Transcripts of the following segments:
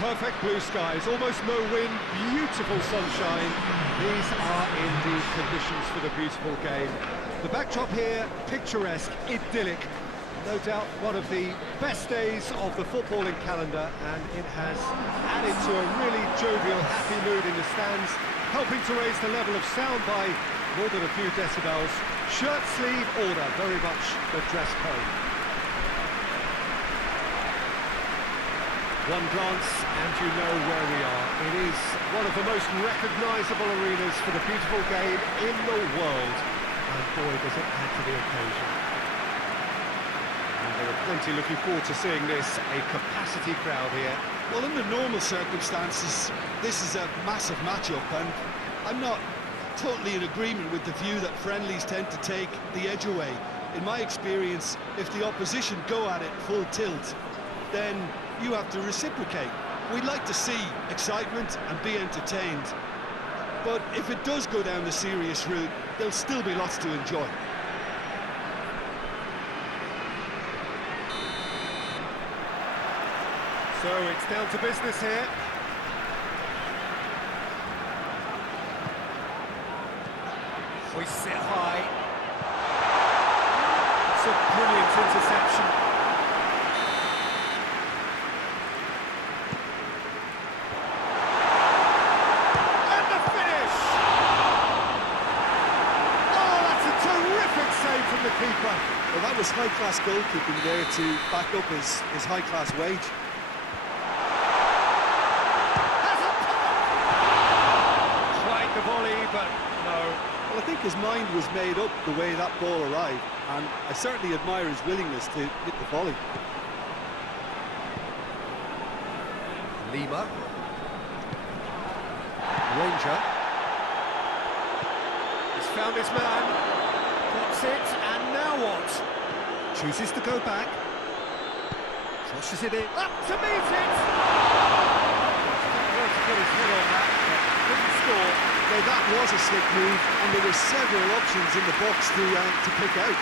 Perfect blue skies, almost no wind, beautiful sunshine. These are indeed conditions for the beautiful game. The backdrop here, picturesque, idyllic. No doubt one of the best days of the footballing calendar, and it has added to a really jovial, happy mood in the stands, helping to raise the level of sound by more than a few decibels. Shirt sleeve order, very much the dress code. One glance and you know where we are. It is one of the most recognisable arenas for the beautiful game in the world. And boy, does it add to the occasion. And there are plenty looking forward to seeing this, a capacity crowd here. Well, under normal circumstances, this is a massive matchup, and I'm not totally in agreement with the view that friendlies tend to take the edge away. In my experience, if the opposition go at it full tilt, then you have to reciprocate. We'd like to see excitement and be entertained. But if it does go down the serious route, there'll still be lots to enjoy. So it's down to business here. We sit high. It's a brilliant interception. And the finish! Oh, that's a terrific save from the keeper. Well, that was high-class goalkeeping there to back up his high-class wage. Tried the volley, but no. Well, I think his mind was made up the way that ball arrived, and I certainly admire his willingness to hit the volley. Lima. Ranger. He's found his man. Gets it, and now what? Chooses to go back. Crosses it in. Up to meet it! Well, to put his head on that, but couldn't score. Now, that was a slick move, and there were several options in the box to pick out.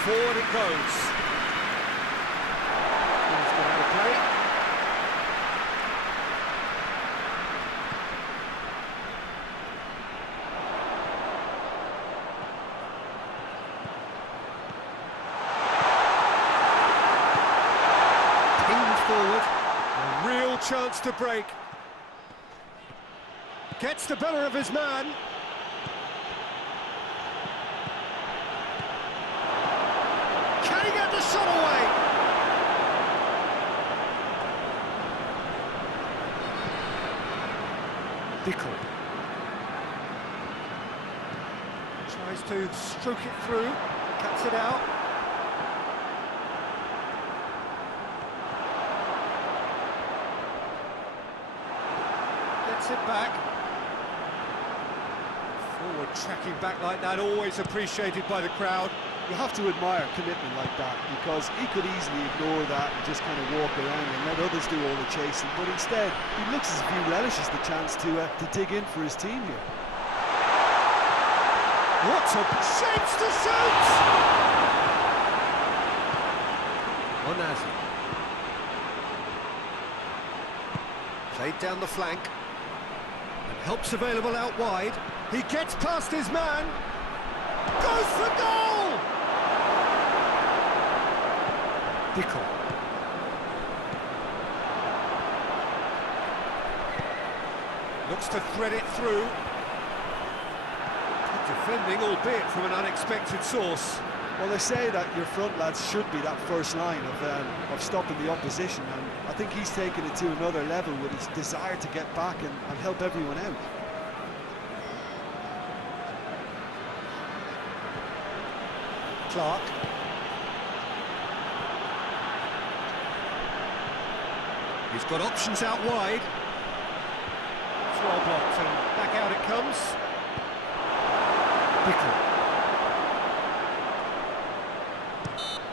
Forward it goes. He's got out of play. Pinged forward. A real chance to break. Gets the better of his man. Can he get the shot away? Dickel. Tries to stroke it through, cuts it out. Gets it back. Forward tracking back like that, always appreciated by the crowd. You have to admire commitment like that, because he could easily ignore that and just kind of walk around and let others do all the chasing, but instead he looks as if he relishes the chance to dig in for his team here. What a shapes to shoot! Onazi. Played down the flank. And help's available out wide. He gets past his man. Goes for goal! Dickel. Looks to thread it through. Good defending, albeit from an unexpected source. Well, they say that your front lads should be that first line of stopping the opposition, and I think he's taken it to another level with his desire to get back and help everyone out. Clark. He's got options out wide. It's well blocked, and back out it comes. Dickel.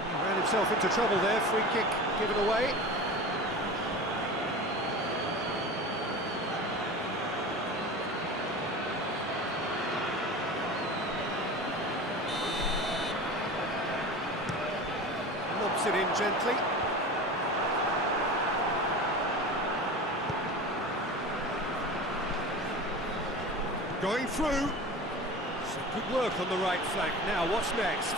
He ran himself into trouble there, free kick given away. Lobs it in gently. Going through. Some good work on the right flank. Now, what's next?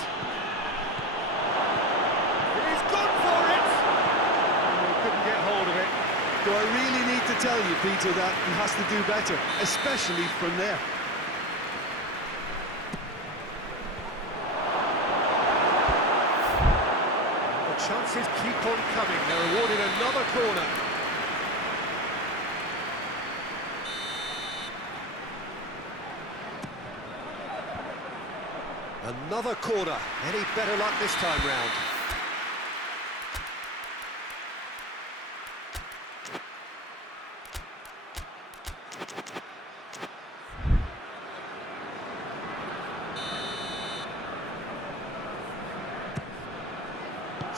He's gone for it! Oh, couldn't get hold of it. Do I really need to tell you, Peter, that he has to do better, especially from there? The chances keep on coming. They're awarded another corner. Another corner. Any better luck this time round?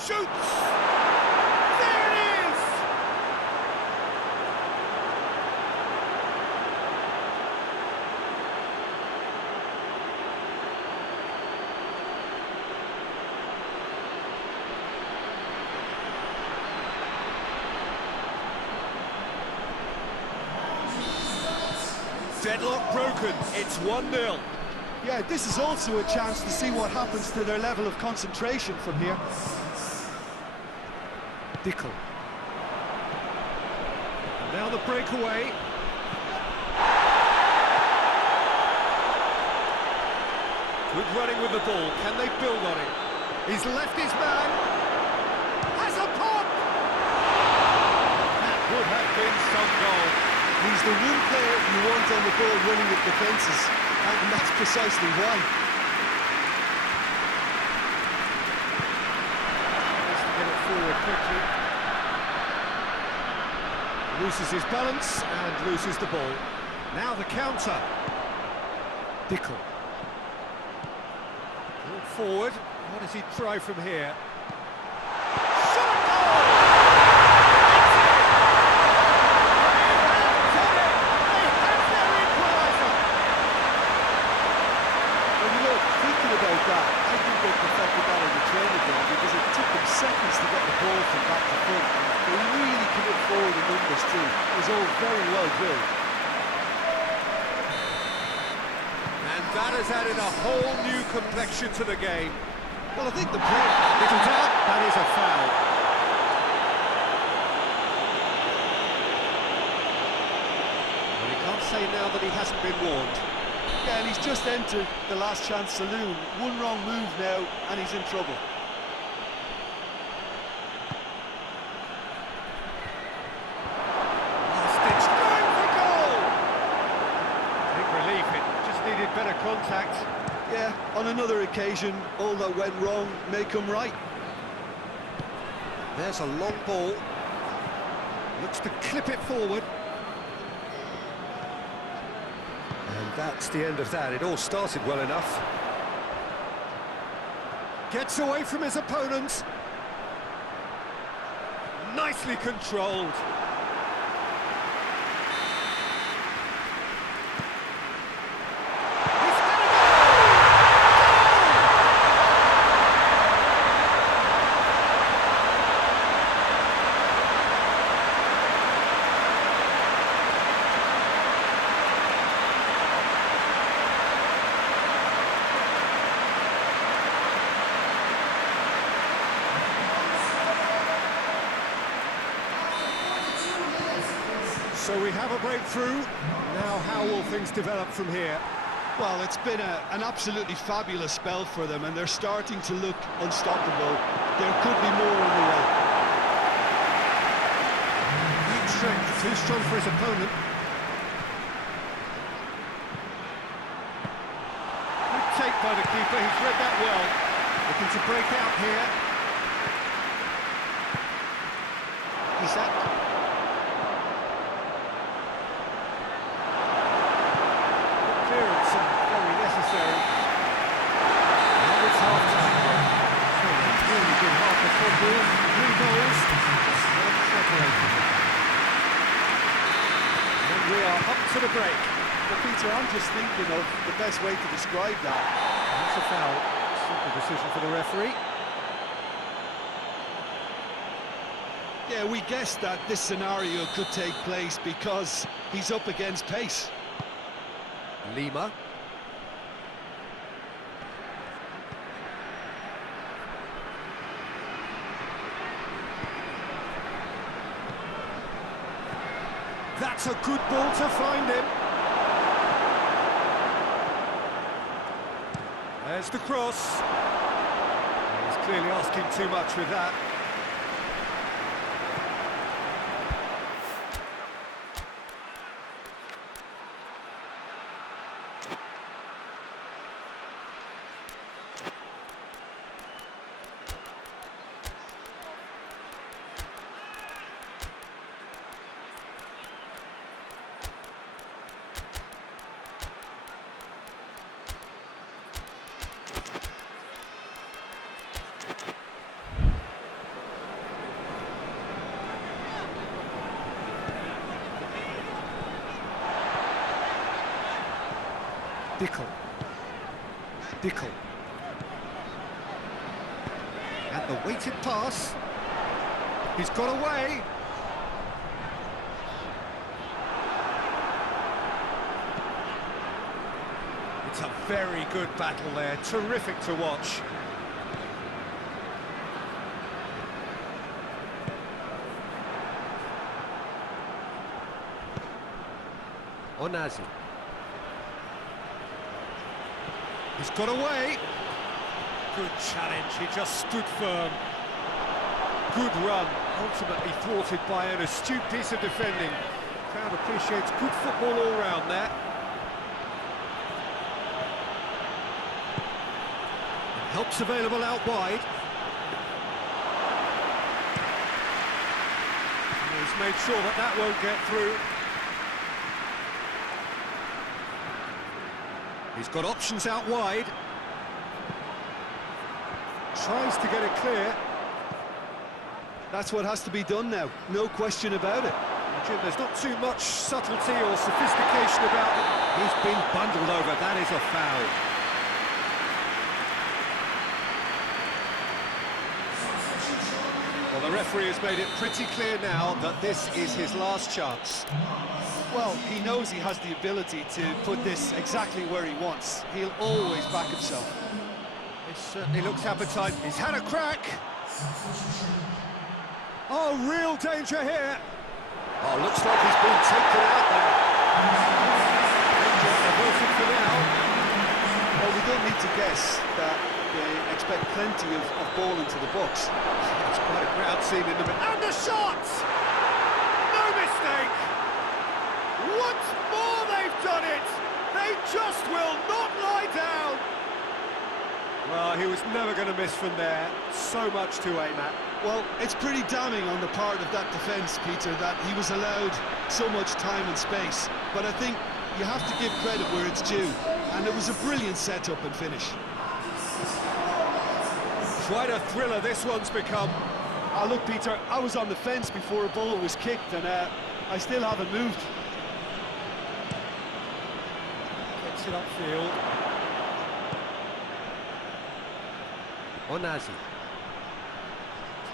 Shoots! There it is! Deadlock broken. It's 1-0. Yeah, this is also a chance to see what happens to their level of concentration from here. Dickel. And now the breakaway. Good running with the ball. Can they build on it? He's left his man. Has a pop! That would have been some goal. He's the one player you want on the ball running at defences, and that's precisely why. Get it forward quickly. Loses his balance and loses the ball. Now the counter. Dickel. Ball forward. What does he try from here? Shot! Goal! They have their equaliser! When you look, thinking about that, I think they perfected that on the training ground because it took them seconds to get the ball from back to front. They really commit forward in numbers too. It was all very well drilled. And that has added a whole new complexion to the game. Well, I think the play... Little doubt, that is a foul. Well, he can't say now that he hasn't been warned. Yeah, and he's just entered the last chance saloon. One wrong move now, and he's in trouble. Stitched, going for goal! Big relief, it just needed better contact. Yeah, on another occasion, all that went wrong may come right. There's a long ball. Looks to clip it forward. And that's the end of that. It all started well enough. Gets away from his opponents. Nicely controlled. So we have a breakthrough. Now how will things develop from here? Well, it's been an absolutely fabulous spell for them, and they're starting to look unstoppable. There could be more on the way. Huge strength, too strong for his opponent. Good take by the keeper, he's read that well. Looking to break out here. Isak. Clearance and very necessary. Now it's half-time. So really good half of football, 3 goals, 1 separation. And we are up to the break. Well, Peter, I'm just thinking of the best way to describe that. That's a foul. Simple decision for the referee. Yeah, we guessed that this scenario could take place because he's up against pace. Lima. That's a good ball to find him. There's the cross. He's clearly asking too much with that. Dickel. And the weighted pass. He's got away. It's a very good battle there. Terrific to watch. Onazi. He's got away. Good challenge, he just stood firm. Good run, ultimately thwarted by an astute piece of defending. Crowd appreciates good football all round there. And help's available out wide. And he's made sure that that won't get through. He's got options out wide. Tries to get it clear. That's what has to be done now, no question about it. Jim, there's not too much subtlety or sophistication about it. He's been bundled over, that is a foul. Well, the referee has made it pretty clear now that this is his last chance. Well, he knows he has the ability to put this exactly where he wants. He'll always back himself. It certainly looks appetite. He's had a crack. Oh, real danger here. Oh, looks like he's been taken out there. Danger averted for now. Well, we don't need to guess that they expect plenty of ball into the box. It's quite a crowd scene in the middle. And the shot! No mistake! Once more they've done it! They just will not lie down! Well, he was never going to miss from there. So much to aim at. Well, it's pretty damning on the part of that defence, Peter, that he was allowed so much time and space. But I think you have to give credit where it's due. And it was a brilliant setup and finish. Quite a thriller this one's become. Ah, look, Peter, I was on the fence before a ball was kicked, and I still haven't moved. Gets it upfield. Onazi.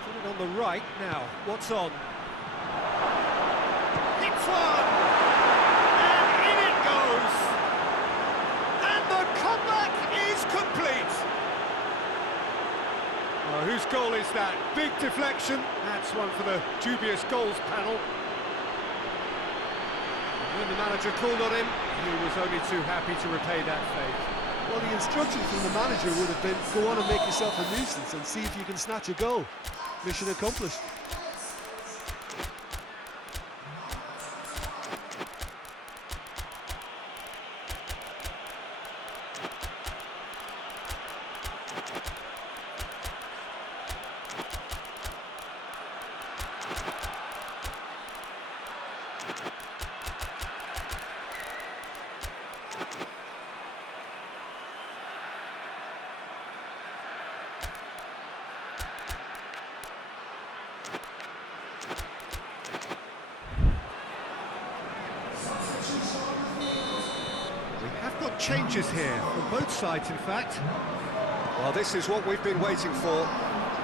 Put it on the right now. What's on? It's one! And in it goes! And the comeback is complete! Well, whose goal is that? Big deflection. That's one for the dubious goals panel. When the manager called on him, he was only too happy to repay that favour. Well, the instruction from the manager would have been, go on and make yourself a nuisance and see if you can snatch a goal. Mission accomplished. Changes here from both sides, in fact. Well, this is what we've been waiting for.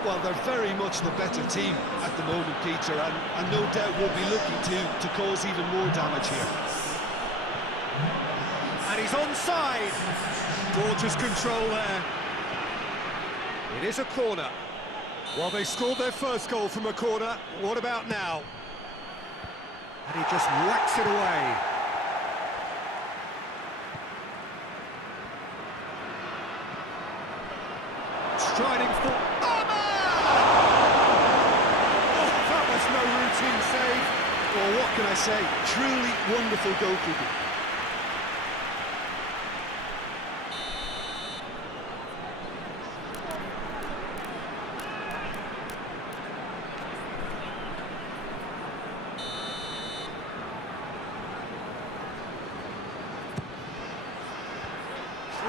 Well, they're very much the better team at the moment, Peter, and no doubt will be looking to cause even more damage here. And he's onside. Gorgeous control there. It is a corner. Well, they scored their first goal from a corner. What about now? And he just whacks it away. Striding for... Oh, man! Oh, that was no routine save. Well, what can I say? Truly wonderful goalkeeping.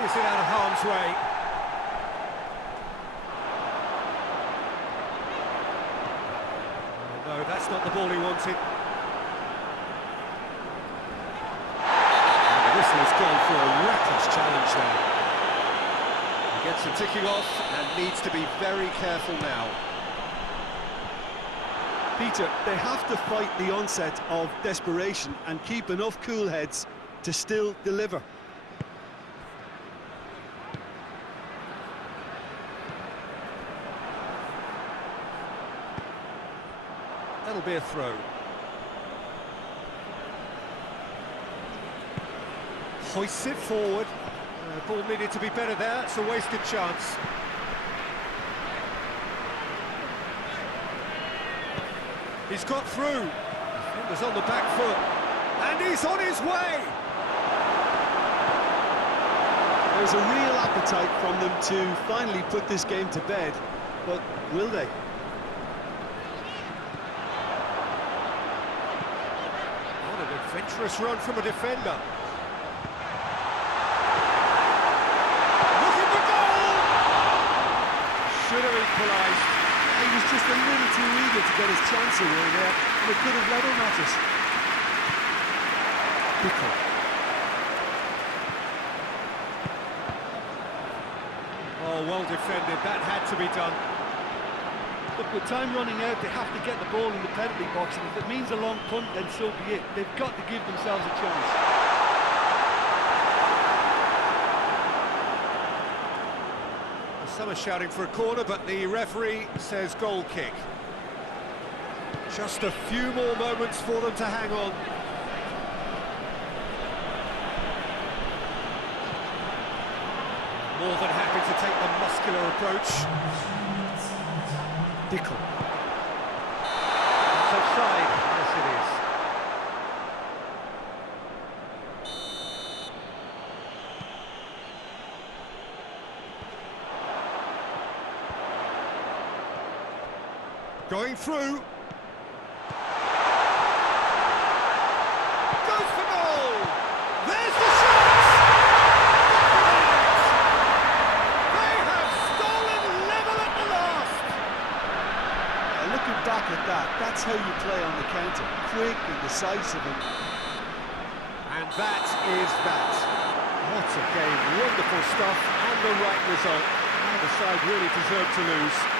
He's it out of harm's way. Oh, no, that's not the ball he wanted. And the whistle has gone for a reckless challenge there. He gets the ticking off and needs to be very careful now. Peter, they have to fight the onset of desperation and keep enough cool heads to still deliver. That'll be a throw. Hoists it forward. Ball needed to be better there. It's a wasted chance. He's got through. Defender's on the back foot. And he's on his way! There's a real appetite from them to finally put this game to bed, but will they? What an adventurous run from a defender. Look at the goal! Should have equalised. He was just a little too eager to get his chance away there, and it could have level matters. Pickle. Oh, well defended. That had to be done. Look, with time running out, they have to get the ball in the penalty box, and if it means a long punt, then so be it. They've got to give themselves a chance. Some are shouting for a corner, but the referee says goal kick. Just a few more moments for them to hang on. More than happy to take the muscular approach. Pickle. It's offside. Yes, it is. Going through. Goes for goal! There's the shot! They have stolen level at the last! Looking back at that, that's how you play on the counter. Quick and decisive. And that is that. What a game. Wonderful stuff and the right result. Neither side really deserved to lose.